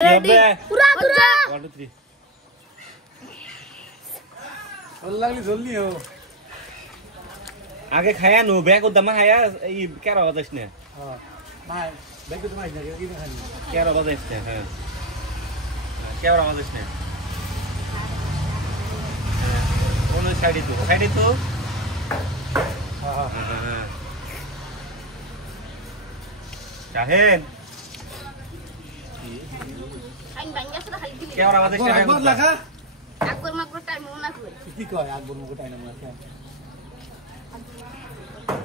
Ready? Pura, pura. 1 2 3 লাগলি জলদি हो आगे खाया नो बैग उदमा खाया ई क्या रहा था इसने हां भाई बैग तो तुम्हारी नहीं की खानी क्या रहा था इसने हां क्या रहा था इसने कौन साइड तो हां Shahid Anh bánh gas sudah halus. क्या रहा था इसने একবার লাগা Akbar makro time mana gue? কি কয় আকবর মুখ টাইনা মারা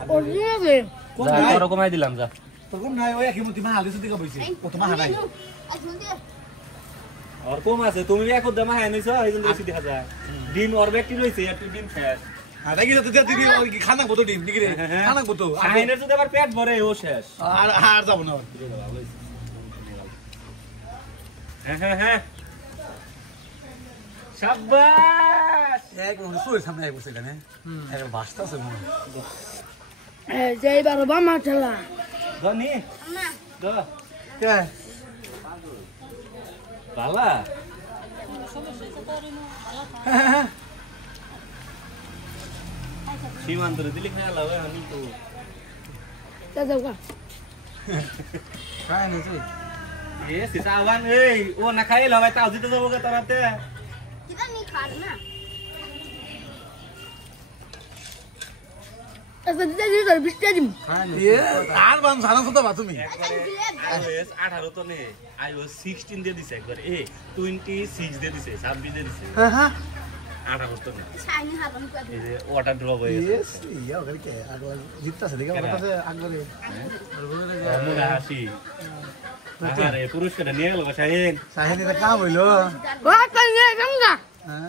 Original. কোন যা নাই তোর কমাই দিলাম যা তোর কোন নাই ওই একই মতি মা হালিস দিকে বইছে ও তো মা নাই और कम আছে তুমি এক উদমা খাই নইছো এইজন বেশি দেখা যায় ডিম और ব্যক্তি রইছে একটু ডিম খায় আরে কি তো দিদি ওই খানা কত ডিম নিকি রে খানা কত শাহিনের যদি আবার পেট ভরে ও শেষ আর আর যাব না হ্যাঁ শাবাশ এক মনে সুর সামনে আই বসে এখানে এর ভাষা আছে মনে Jai baru bama cela. ধনি Nah, দো কে বালা সীমান্তরে দিলি খায় লাভ আমি তো kita jauh. খায় না তুই এ সিসাওয়ান এই ও না খাই লাভ তাও দিতে যাবো কে তোরাতে Kita nih karena. Asa kita jadi dari bisnis. খায় না এ আর বান জানা তো বা তুমি iOS 18 তো নে iOS 16 দিয়ে দিছে একবার এ 26 দিয়ে দিছে 26 দিয়ে দিছে হ্যাঁ 18 তো নে Saya ini habang kuat. এই যে ওয়াটার ড্রপ হয়ে গেছে ইয়েস ইয়া ওকে কে আগলা জিততাছে দেখো ওর কাছে আগলে মুগা হাসি আরে পুরস্কার নিয়ে গেল শাহিন সাহেনিটা কাম হইলো Wah, tanya enggak?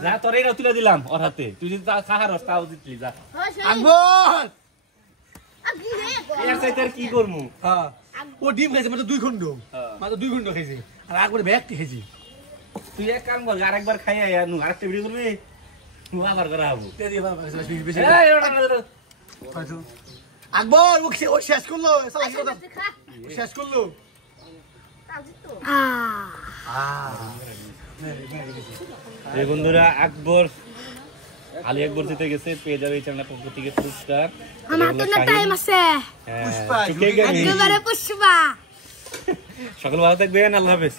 যা তোরে না তুলে দিলাম ওর হাতে তুই যদি খাহার রাস্তাও দিতলি যা Oh, saya. আকবর Abi deh. এর সাথে আর কি করমু হ্যাঁ ও ডিম খাইছে মাত্র 2 খন্ড হ্যাঁ। মাত্র 2 খন্ড খাইছে আর আকবর ব্যাগটি খাইছে তুই এক কাম কর আরেকবার খাই আয় নু আরেকটা ভিডিও করবি নু আবার করা হবো তে দিয়ে বাবা বেশি এই ওটা হয়তো আকবর ও শেষ করলো সালা কি কথা ও শেষ করলো এই বন্ধুরা আকবর আলী আকবর জিতে গেছে পেয়ে যাবে এই চ্যানেলের পক্ষ থেকে পুরস্কার Ama tuh nanti masih. Pushpa চুকে গেলি Aku baru puspa. সকল ভালো থাকবেন আল্লাহ হাফেজ